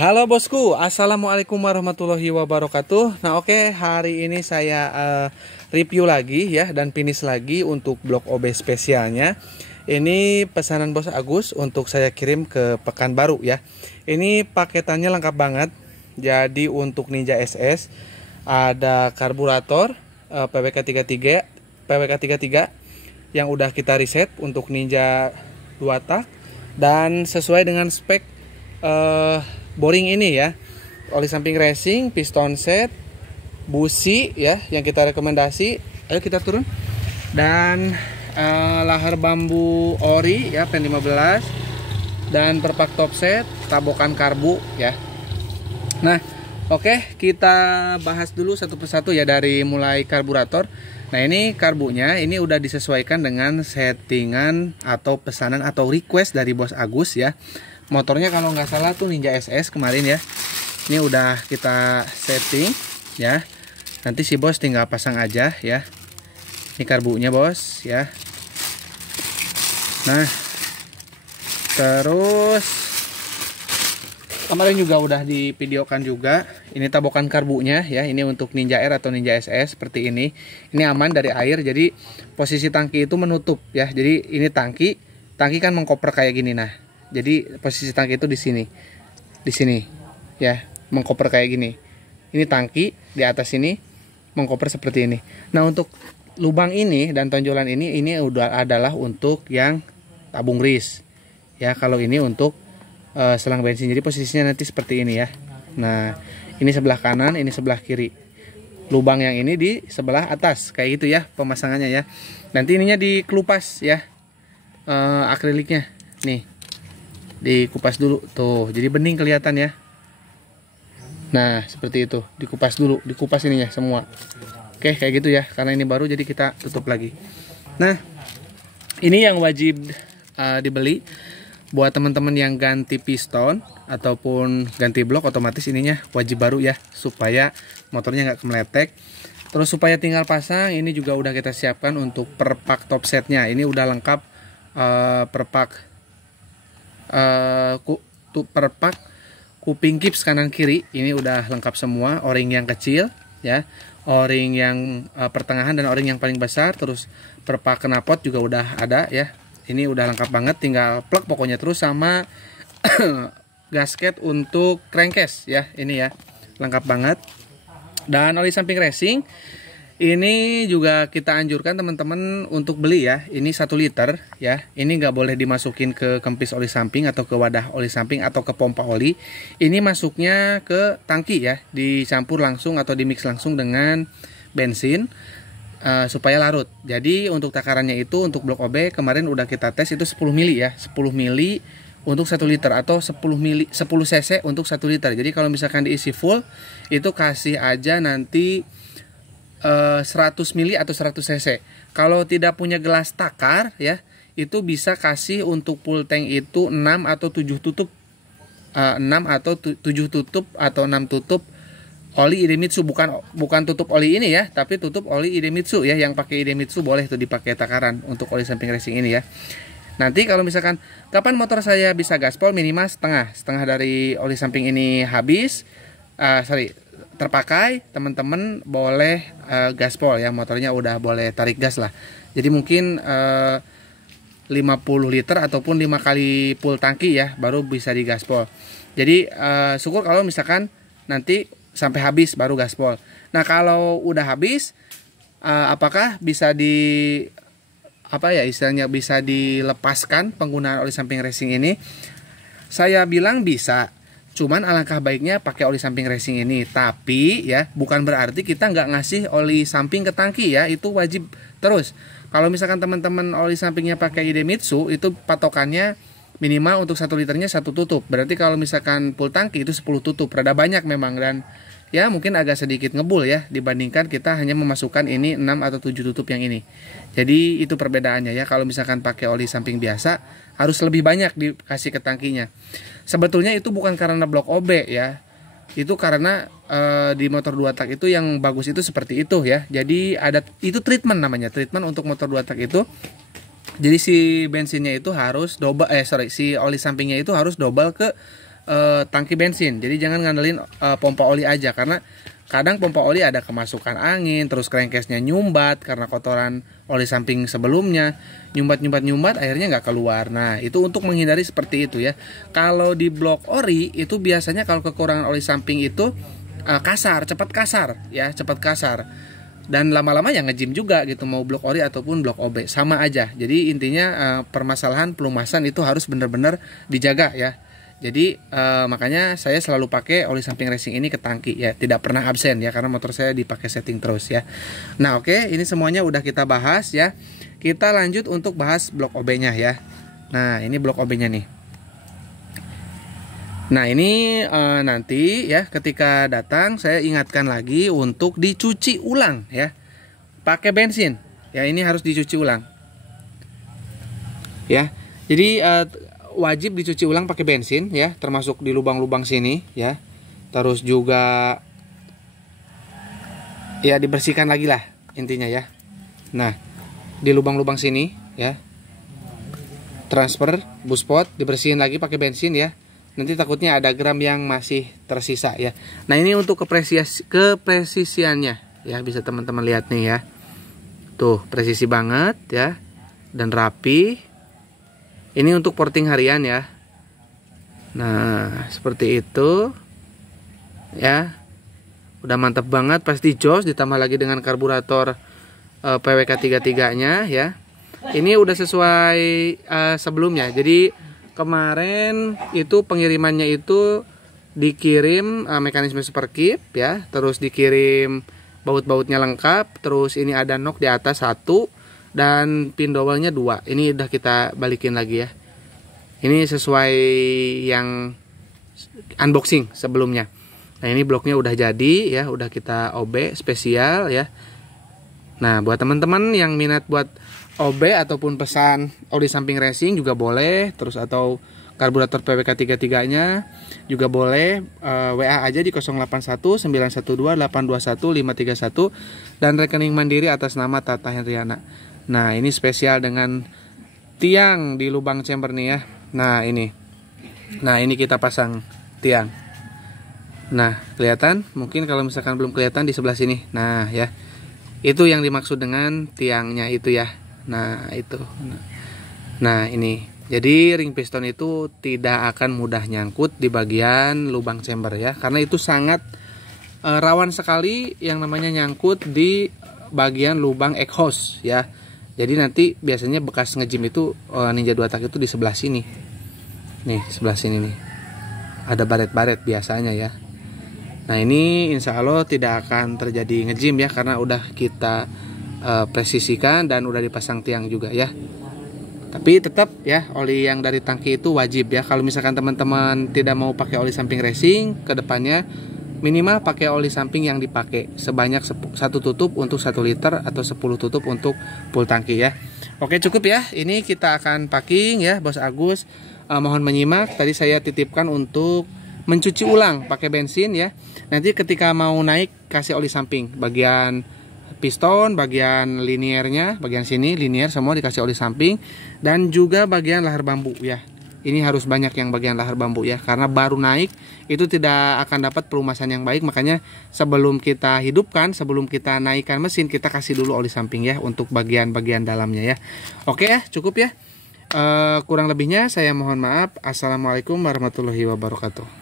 Halo bosku, assalamualaikum warahmatullahi wabarakatuh. Nah oke, hari ini saya review lagi ya dan finish lagi untuk blok OB spesialnya. Ini pesanan bos Agus untuk saya kirim ke Pekanbaru ya. Ini paketannya lengkap banget. Jadi untuk Ninja SS ada karburator PWK 33 yang udah kita riset untuk Ninja 2 tak dan sesuai dengan spek boring ini ya, oli samping racing, piston set, busi ya yang kita rekomendasi. Ayo kita turun. Dan lahar bambu ori ya pen 15 dan perpak top set, tabokan karbu ya. Nah oke, kita bahas dulu satu persatu ya, dari mulai karburator. Nah ini karbunya ini udah disesuaikan dengan settingan atau pesanan atau request dari bos Agus ya. Motornya kalau nggak salah tuh Ninja SS kemarin ya. Ini udah kita setting ya. Nanti si bos tinggal pasang aja ya. Ini karbunya bos ya. Nah terus kemarin juga udah divideokan juga. Ini tabokan karbunya ya. Ini untuk Ninja R atau Ninja SS seperti ini. Ini aman dari air. Jadi posisi tangki itu menutup ya. Jadi ini tangki kan mengkoper kayak gini. Nah jadi posisi tangki itu di sini ya, mengkoper kayak gini. Ini tangki di atas ini mengkoper seperti ini. Nah untuk lubang ini dan tonjolan ini udah adalah untuk yang tabung grease ya. Kalau ini untuk selang bensin. Jadi posisinya nanti seperti ini ya. Nah ini sebelah kanan, ini sebelah kiri. Lubang yang ini di sebelah atas kayak gitu ya pemasangannya ya. Nanti ininya dikelupas ya, akriliknya nih dikupas dulu tuh, jadi bening kelihatan ya. Nah seperti itu, dikupas dulu, dikupas ininya semua. Oke kayak gitu ya, karena ini baru jadi kita tutup lagi. Nah ini yang wajib dibeli buat teman-teman yang ganti piston ataupun ganti blok, otomatis ininya wajib baru ya, supaya motornya nggak kemeletek. Terus supaya tinggal pasang, ini juga udah kita siapkan untuk perpak top setnya. Ini udah lengkap perpak perpak kuping kips kanan kiri. Ini udah lengkap semua, o-ring yang kecil ya, o-ring yang pertengahan dan o-ring yang paling besar. Terus perpak knalpot juga udah ada ya. Ini udah lengkap banget, tinggal plug pokoknya. Terus sama gasket untuk crankcase ya, ini ya lengkap banget. Dan oli samping racing ini juga kita anjurkan teman-teman untuk beli ya. Ini 1 liter ya. Ini nggak boleh dimasukin ke kempis oli samping atau ke wadah oli samping atau ke pompa oli. Ini masuknya ke tangki ya. Dicampur langsung atau dimix langsung dengan bensin supaya larut. Jadi untuk takarannya itu untuk blok OB kemarin udah kita tes itu 10 mili ya. 10 mili untuk 1 liter atau 10 cc untuk 1 liter. Jadi kalau misalkan diisi full itu kasih aja nanti 100 mili atau 100 cc. Kalau tidak punya gelas takar ya, itu bisa kasih untuk full tank itu 6 atau 7 tutup 6 atau 7 tutup atau 6 tutup oli Idemitsu, bukan tutup oli ini ya, tapi tutup oli Idemitsu ya. Yang pakai Idemitsu boleh tuh dipakai takaran untuk oli samping racing ini ya. Nanti kalau misalkan kapan motor saya bisa gaspol, minimal setengah dari oli samping ini habis, terpakai, teman-teman boleh gaspol ya, motornya udah boleh tarik gas lah. Jadi mungkin 50 liter ataupun 5 kali full tangki ya baru bisa digaspol. Jadi syukur kalau misalkan nanti sampai habis baru gaspol. Nah kalau udah habis apakah bisa bisa dilepaskan penggunaan oli samping racing ini? Saya bilang bisa. Cuman alangkah baiknya pakai oli samping racing ini. Tapi ya bukan berarti kita nggak ngasih oli samping ke tangki ya. Itu wajib terus. Kalau misalkan teman-teman oli sampingnya pakai Idemitsu, itu patokannya minimal untuk 1 liternya 1 tutup. Berarti kalau misalkan full tangki itu 10 tutup. Rada banyak memang, dan ya mungkin agak sedikit ngebul ya dibandingkan kita hanya memasukkan ini 6 atau 7 tutup yang ini. Jadi itu perbedaannya ya. Kalau misalkan pakai oli samping biasa harus lebih banyak dikasih ke tangkinya. Sebetulnya itu bukan karena blok OB ya. Itu karena di motor 2 tak itu yang bagus itu seperti itu ya. Jadi ada itu treatment namanya. Treatment untuk motor 2 tak itu. Jadi si bensinnya itu harus double si oli sampingnya itu harus double ke tangki bensin. Jadi jangan ngandelin pompa oli aja, karena kadang pompa oli ada kemasukan angin, terus crankcase-nya nyumbat karena kotoran oli samping sebelumnya, nyumbat akhirnya nggak keluar. Nah, itu untuk menghindari seperti itu ya. Kalau di blok ori itu biasanya kalau kekurangan oli samping itu cepat kasar ya, cepat kasar. Dan lama-lama ya nge-gym juga gitu, mau blok ori ataupun blok OB sama aja. Jadi intinya permasalahan pelumasan itu harus benar-benar dijaga ya. Jadi makanya saya selalu pakai oli samping racing ini ke tangki ya, tidak pernah absen ya, karena motor saya dipakai setting terus ya. Nah oke, ini semuanya udah kita bahas ya. Kita lanjut untuk bahas blok OB-nya ya. Nah ini blok OB-nya nih. Nah ini nanti ya ketika datang saya ingatkan lagi untuk dicuci ulang ya, pakai bensin ya, ini harus dicuci ulang ya. Jadi wajib dicuci ulang pakai bensin ya, termasuk di lubang-lubang sini ya. Terus juga ya dibersihkan lagi lah intinya ya. Nah di lubang-lubang sini ya, transfer buspot dibersihin lagi pakai bensin ya. Nanti takutnya ada gram yang masih tersisa ya. Nah ini untuk kepresisiannya ya, bisa teman-teman lihat nih ya. Tuh presisi banget ya, dan rapi. Ini untuk porting harian ya. Nah seperti itu ya, udah mantap banget, pasti jos. Ditambah lagi dengan karburator PWK 33 nya ya. Ini udah sesuai sebelumnya. Jadi kemarin itu pengirimannya itu dikirim mekanisme superkip ya, terus dikirim baut-bautnya lengkap, terus ini ada nok di atas 1 dan pin double-nya 2. Ini udah kita balikin lagi ya. Ini sesuai yang unboxing sebelumnya. Nah ini bloknya udah jadi ya, udah kita OB spesial ya. Nah buat teman-teman yang minat buat OB ataupun pesan oli samping racing juga boleh, terus atau karburator PWK 33 nya juga boleh, WA aja di 081 912 821 531 dan rekening mandiri atas nama Tata Hendriana. Nah ini spesial dengan tiang di lubang chamber nih ya. Nah ini kita pasang tiang. Nah kelihatan, mungkin kalau misalkan belum kelihatan di sebelah sini. Nah ya, itu yang dimaksud dengan tiangnya itu ya. Nah itu. Nah ini, jadi ring piston itu tidak akan mudah nyangkut di bagian lubang chamber ya, karena itu sangat rawan sekali yang namanya nyangkut di bagian lubang exhaust ya. Jadi nanti biasanya bekas nge-gym itu Ninja 2 tak itu di sebelah sini. Nih sebelah sini nih, ada baret-baret biasanya ya. Nah ini insya Allah tidak akan terjadi nge-gym ya, karena udah kita presisikan dan udah dipasang tiang juga ya. Tapi tetap ya, oli yang dari tangki itu wajib ya. Kalau misalkan teman-teman tidak mau pakai oli samping racing, kedepannya minimal pakai oli samping yang dipakai sebanyak 1 tutup untuk 1 liter atau 10 tutup untuk full tangki ya. Oke cukup ya, ini kita akan packing ya Bos Agus. Mohon menyimak, tadi saya titipkan untuk mencuci ulang pakai bensin ya. Nanti ketika mau naik kasih oli samping, bagian piston, bagian liniernya, bagian sini linier semua dikasih oli samping, dan juga bagian lahar bambu ya. Ini harus banyak yang bagian lahar bambu ya, karena baru naik itu tidak akan dapat pelumasan yang baik. Makanya sebelum kita hidupkan, sebelum kita naikkan mesin, kita kasih dulu oli samping ya untuk bagian-bagian dalamnya ya. Oke ya, cukup ya. Kurang lebihnya saya mohon maaf. Assalamualaikum warahmatullahi wabarakatuh.